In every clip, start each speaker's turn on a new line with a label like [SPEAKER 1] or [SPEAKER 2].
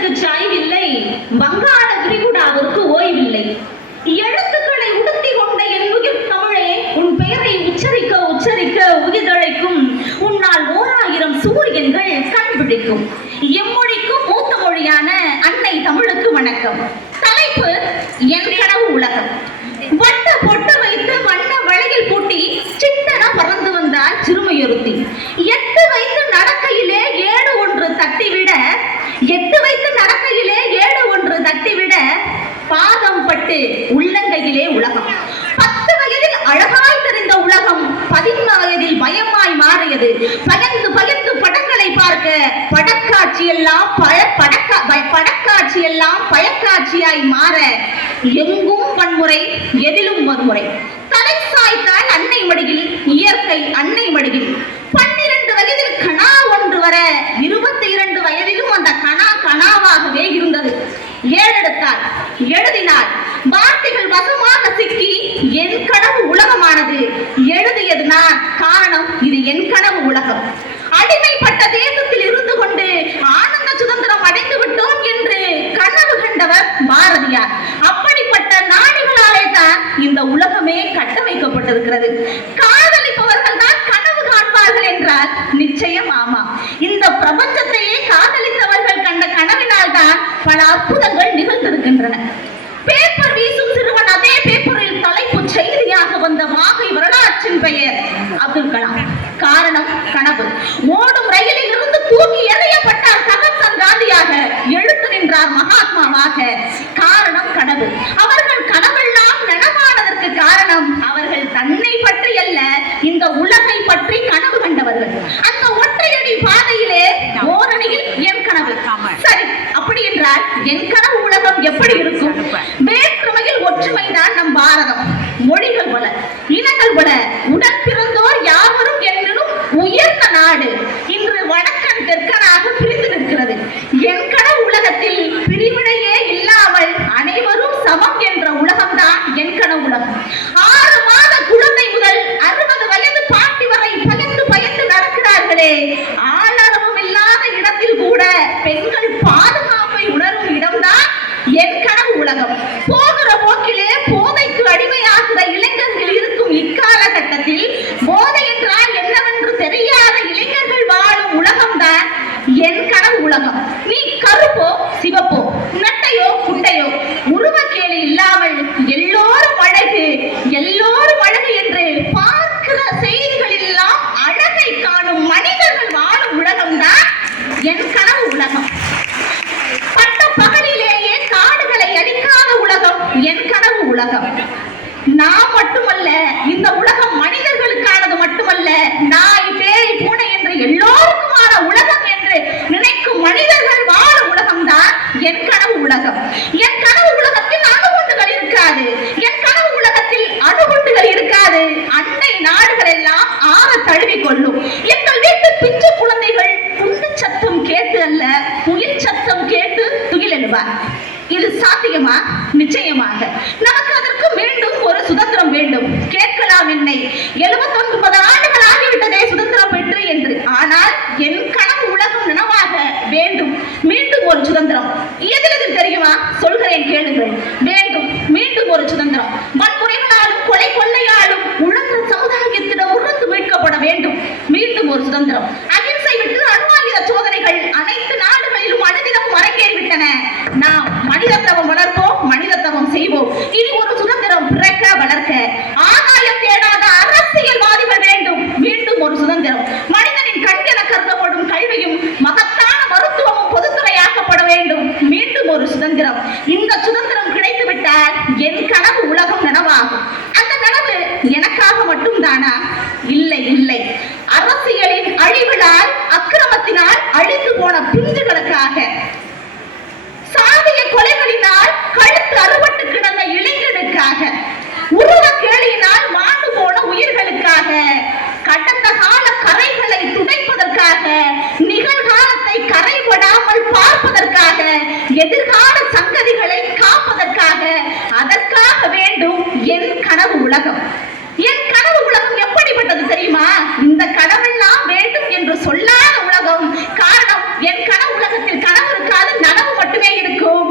[SPEAKER 1] வங்கக்கடலுக்கு சாய்வில்லை வங்காள விரிகுடாவிற்கு ஓய்வில்லை. எழுத்துக்களை உடுத்தி கொண்ட என் உயிர் தமிழே உன் பெயரை உச்சரிக்க உச்சரிக்க உயிர்தழைக்கும். உன்னால் ஓராயிரம் சூரியன்கள் கண் பிடிக்கும். எம்மொழிக்கும் மூத்த மொழியான அன்னை தமிழுக்கு வணக்கம். தலைப்பு என் கனவு உலகம். வட்ட பொட்ட வைத்து வண்ண வளையில் பூட்டி சித்தன பறந்து வந்தார் சிறுமையொருத்தி. எட்டு வைத்து நடக்கையிலே ஏடு ஒன்று தட்டிவிட எட்டு வைத்து நடக்கையிலே ஏடு ஒன்று தட்டிவிட பாதம் பட்டு உள்ளங்கையிலே உலகம். பத்து வயதில் அழகாய் தெரிந்த உலகம் பதின்ம வயதில் பயமாய் மாறியது. பயந்து பயந்து படங்களை பார்க்க படக்காட்சி எல்லாம் பழ படக்கா படக்காட்சி எல்லாம் பயக்காட்சியாய் மாற எங்கும் வன்முறை எதிலும் வன்முறை. தலை சாய்த்தால் அன்னை மடியில் இயற்கை அன்னை மடியில் பன்னிரண்டு வயதில் கணா ஒன்று வர இருபத்தி இரண்டு வயதிலும் அந்த கணா கனாவாகவே இருந்தது ஏறெடுத்தாள் எழுதினாள் வார்த்தைகள் வசமாக சிக்கி என் கனவு உலகமானது எழுதியது நான் காரணம் இது என் கனவு உலகம். அடிமைப்பட்ட தேசத்தில் இருந்து கொண்டு ஆனந்த சுதந்திரம் அடைந்து விட்டோம் என்று கனவு கண்டவர் பாரதியார். அப்படிப்பட்ட நாடுகளாலே தான் இந்த உலகமே கட்டமைக்கப்பட்டிருக்கிறது. காதலிப்பவர்கள் தான் கனவு காண்பார்கள் என்றால் நிச்சயம் ஆமா இந்த பிரபஞ்சத்தையே காதலித்தவர்கள் கண்ட கனவினால் தான் பல அற்புதங்கள் நிகழ்ந்திருக்கின்றன. வரலாற்றின் பெயர். அப்துல் கலாம். காரணம் கனவு. ஓடும் ரயிலில் இருந்து தூக்கி எறியப்பட்டார் ககன்சன் காந்தியாக. எழுத்து நின்றார் மகாத்மாவாக. காரணம் கனவு. அவர்கள் கனவெல்லாம் நனவானதற்கு காரணம் அவர்கள் தன்னை பற்றி அல்ல இந்த உலகை பற்றி கனவு கண்டவர்கள். அந்த ஒற்றையடி பாதையிலே ஓரணியில் என் கனவு. சரி அப்படி என்றால் என் கனவு உலகம் எப்படி இருக்கும் வேற்றுமையில் ஒற்றுமைதான் நம் பாரதம் மொழிகள் பல இனங்கள் நாய் பேய் பூனை என்று எல்லோருக்குமான உலகம் என்று நினைக்கும் மனிதர்கள் வாழும் உலகம்தான் என் கனவு உலகம். என் கனவு உலகத்தில் அணுகுண்டுகள் இருக்காது. என் கனவு உலகத்தில் அணுகுண்டுகள் இருக்காது. அண்டை நாடுகள் எல்லாம் ஆற தழுவி கொள்ளும் எங்கள் வீட்டு பிஞ்சு குழந்தைகள் குண்டு சத்தம் கேட்டு அல்ல புயல் சத்தம் கேட்டு துகிலெழுவார் இது சாத்தியமா? நிச்சயமாக. நமக்கு அதற்கு மீண்டும் ஒரு சுதந்திரம் வேண்டும். கேட்கலாம் என்னை. 79 ஆண்டுகள் ஆகிவிட்டதே சுதந்திரம் பெற்று என்று ஆனால் என் கனவு உலகம் நனவாக வேண்டும் மீண்டும் ஒரு சுதந்திரம் எதில் எதில் தெரியுமா சொல்கிறேன் கேளுங்கள். வேண்டும் மீண்டும் ஒரு சுதந்திரம். வன்முறைகளாலும் கொலை கொள்ளையாலும் உழந்த சமுதாயத்திடம் உணர்ந்து மீட்கப்பட வேண்டும். மீண்டும் ஒரு சுதந்திரம். அகிம்சை விட்டு அணுவாயுத சோதனைகள் அனைத்து நாடுகளிலும் அனுதினமும் அரங்கேறிவிட்டன. நாம் மனிதத்தவம் வளர்ப்போம் மனிதத்தவம் செய்வோம். இனி ஒரு ஒரு சுதந்திரம். இந்த சுதந்திரம் கிடைத்து விட்டால் என் கனவு உலகம் நனவாகும். அந்த கனவு எனக்காக மட்டும்தானா? இல்லை இல்லை. அரசியலின் அழிவினால் அக்கிரமத்தினால் அழிந்து போன பிஞ்சுகளுக்காக சாதிய கொலைகளினால் கழுத்து அறுபட்டு கிடந்த இளைஞனுக்காக. உலகம். என் கனவு உலகம் எப்படிப்பட்டது தெரியுமா? இந்த கனவெல்லாம் வேண்டும் என்று சொல்லாத உலகம். காரணம் என் கனவு உலகத்தில் கனவு இருக்காது நனவு மட்டுமே இருக்கும்.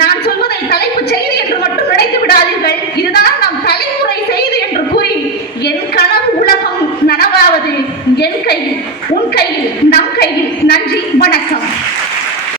[SPEAKER 1] நான் சொல்வதை தலைப்பு செய்தி என்று மட்டும் நினைத்து விடாதீர்கள். இதுதான்